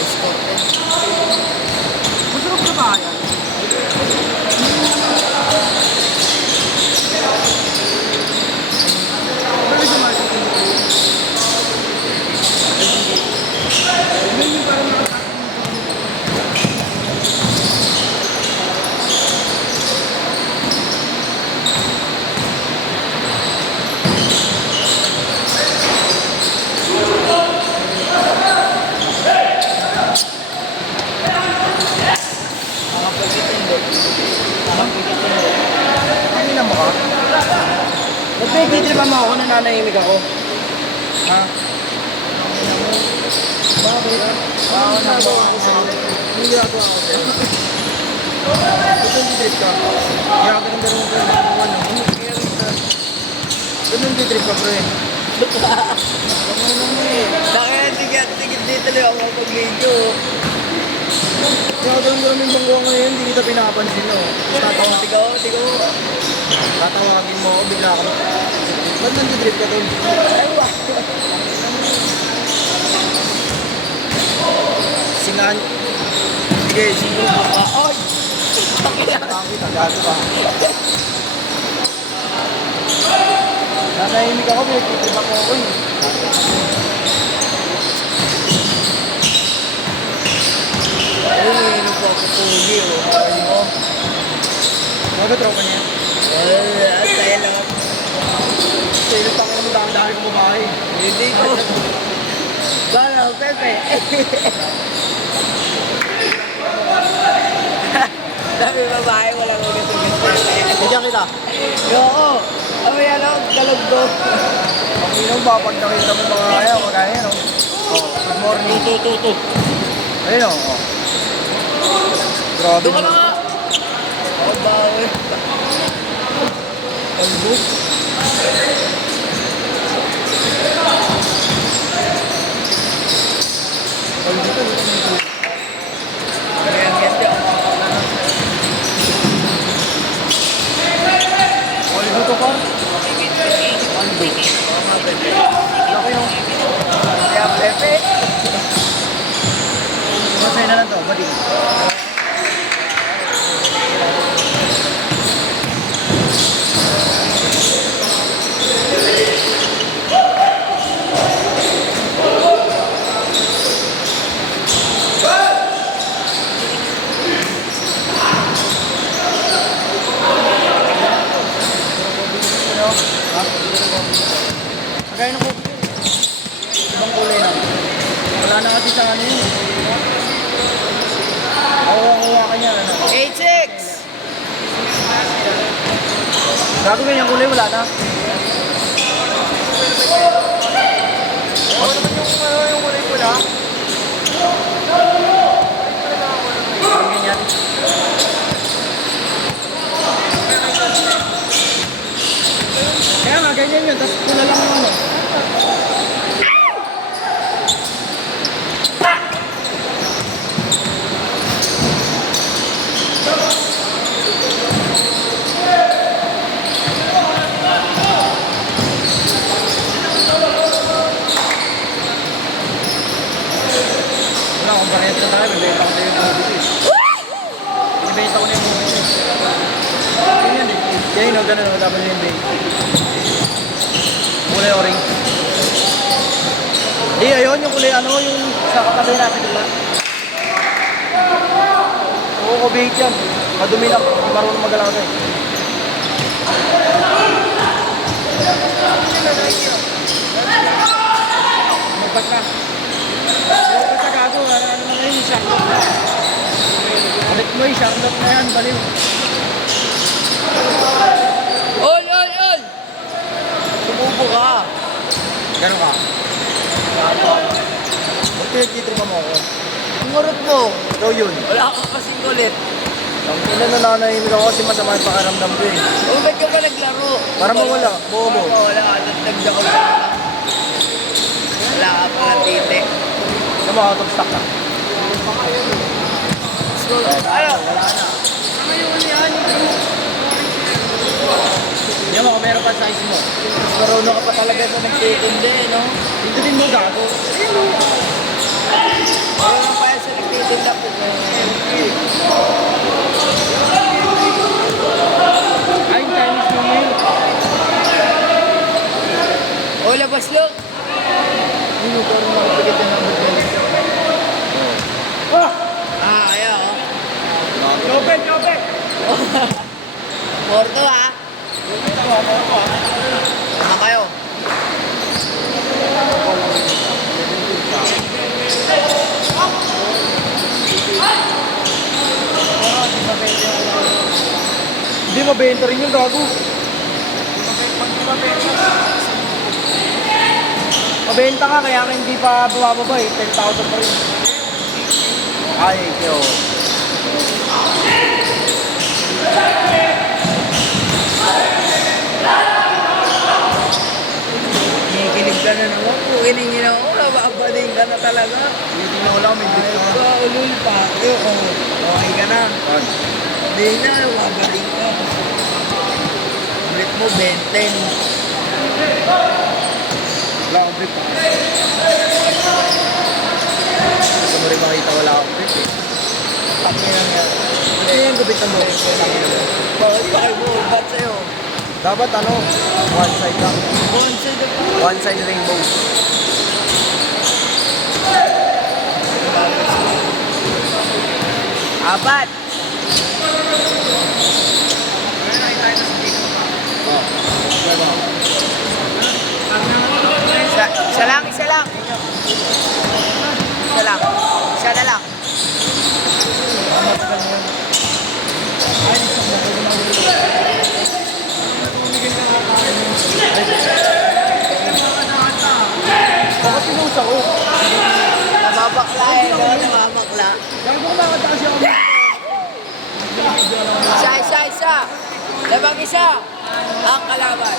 ice coffee. Masarap na ba yan? Pero sa market hindi yung parang kanina mo ka? Nagpipitri pa mo ako, nananahimik ako. Ha? Bakit? Ako na ako. Hindi ginagawa ako sa'yo. Ito yung trip ka. Kaya ka ng dalawang ka ng ano. Ito yung trip ka, bro eh. Bakit tigit dito lang ako mag-video. Kaya ka ng dalawang banggo ngayon, hindi kita pinapansin no. Tigaw. Tatawagin mo ako, bigla ka. Ba't nandidrip ka doon? Aywa. Singahan. Sige, siguro mo ka. Oy! Bakit, agato ka. Nanahimik ako, pinagtitrip ako ako eh. Ayun, umiinom po ako tugi, oh. Ayun mo. Bakit tropa niya? Tayo lang ako. Sino pa ka naman dahil kong babae? Hindi ko. Bala, Pepe. Sabi babae, walang ugat-ugat. Bigyan kita. Oo. Ay, ano, galugdo. Ang inom ba, pag nakita mo mga kaya, magkaya no? Oh, good morning. Tutu. Ayun o. Oh. Grabe Doon ka na nga. Ako bawi. Kalbo. Kalbo ko, dito. Ayan, yan siya. Kalbo to pa. Kalbo. Laki yung. Kaya Pepe. Masaya na lang to, badi. Kagaya ng kopi. Ibang kulay na. Wala na kasi sa ano yun. Kuha ka niya. Ano? 8-6. Gago ganyan kulay, wala na. Ano naman yung kulay pula? Parang ganyan. Kaya nga, ganyan yun. Tapos pula lang yung ano. Wala, kung parehas na tayo, bibenta ko na yung movies. Bibenta ko na yung movies. Ganyan eh. Ganyan o, ganun o, dapat yung bake. Kulay orange. Di, ayun yung kulay ano, yung sa katabi natin diba? Oo, bake yan. Madumi na, marunong magalaw na eh. Magpas na. Magpas na gago, ano na ngayon, Charlotte na. Balik mo yung Charlotte na yan, baliw. Ol! Sumubo ka. Gano'n ka? Ba't pinagtitripa mo ako? Ang ngurot mo. Ikaw yun. Wala kang kasing kulit. Ang ina na nanahimik ako kasi masama yung pakiramdam ko eh. Kung ba't ka ba naglaro? Para mawala, bobo. Para mawala ka. Nagdag ako. Wala ka pa tite. Ano mo, out of stock na. Ano? Wala na. Hindi mo, kung meron pa size mo. Marunong ka pa talaga sa nagtitindi, no? Dito din mo gago. Marunong pa yan Ay, Chinese New Year. O, labas lang. Hindi ko rin makapagit yung number 20. Ah, kaya oh. Chopet, chopet! Porto ha. Tama kayo. Hindi mabenta rin yung gago. Mabenta ka kaya ka hindi pa bumababa eh. 10,000 pa rin. Ay, yo. Kinikilig ka na naman. Kukiningin ako. Nababading ka na talaga. Hindi na wala may Ay, discount. ka, ulul pa. Okay ka na. Hindi na, nababading ka. Ulit mo, 20. Wala akong brief pa. Gusto mo rin makita wala akong brief eh. Takin lang yan. Ano yung gupit ng boss? Bakit pa kayo mo? Ba't sa'yo? Dapat ano, one side lang. Bonsai na po. One side rainbow. Apat. Oh. Diba? Isa lang, isa lang. Isa lang. Isa na lang. Bakit pinusa ko? Nababakla eh, no? Nababakla. Dahil ko kumakataan siya kami. Isa, isa, isa. Labang isa. Ang kalaban.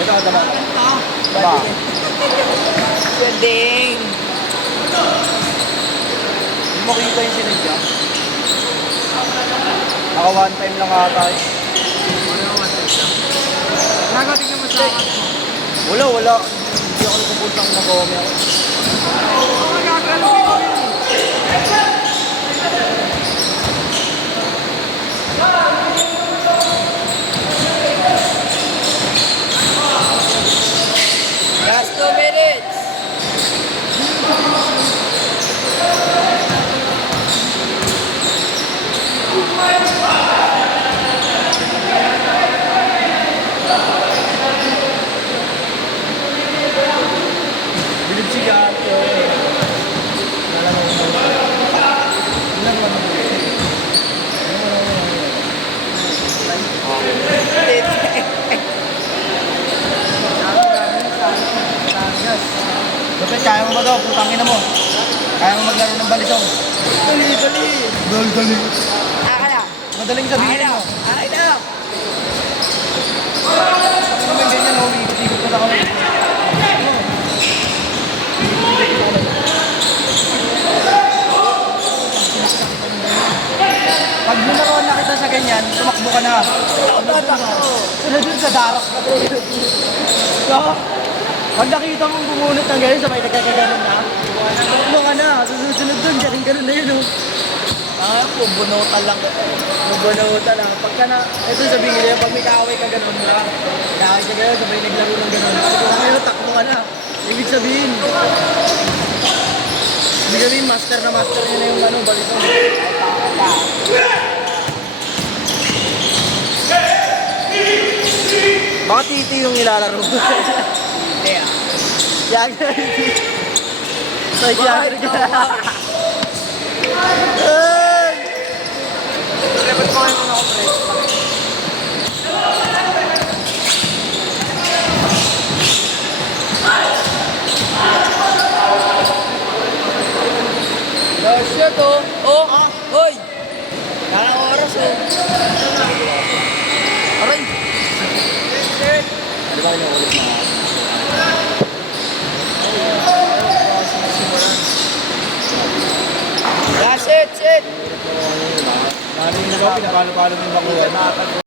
Ito ka tama. Ba? Pwedeng. Hindi mo kita yung sinadya. Naka one time lang ata eh. Nagating naman sa akin. Wala, wala. Hindi ako nagpupuntang nag-omi ako. Last 2 minutes. Bilib si Gato. Nalaman mo. Ilan naman ang Dapat kaya mo ba daw? Putangin na mo. Kaya mo maglaro ng balisong. Dali, dali. Dali. Akala. Madaling sabihin mo. Aray na. Ano naman ganyan, no? Ikot-ikot ko na kami. Pag lumaroon na kita sa ganyan, tumakbo ka na. Sunod dun sa darak na to. So, pag nakita mong bumunot ng ganyan, sabay nagkakaganon na. Tumakbo ka na. Susunod dun, galing-ganon na yun, oh. Ah, bubunutan lang. Mabunutan lang. Pagka na, ito sabihin nila, pag may kaaway ka gano'n na, kaaway ka gano'n, sabay naglaro ng gano'n. Kung ngayon, takbo ka na. Ibig sabihin, ibig sabihin, master na master niya na yung ano, balisong. Baka titi yung nilalaro. Hindi ah. Jagger. Say Jagger ka. Dapat ko ngayon ako, pre. Last shot oh. Oh, hoy. Parang oras oh. Aray. Di ba inuulit na? Last shot, shit. Paano yung pinapalo-palo mo yung bakuhan?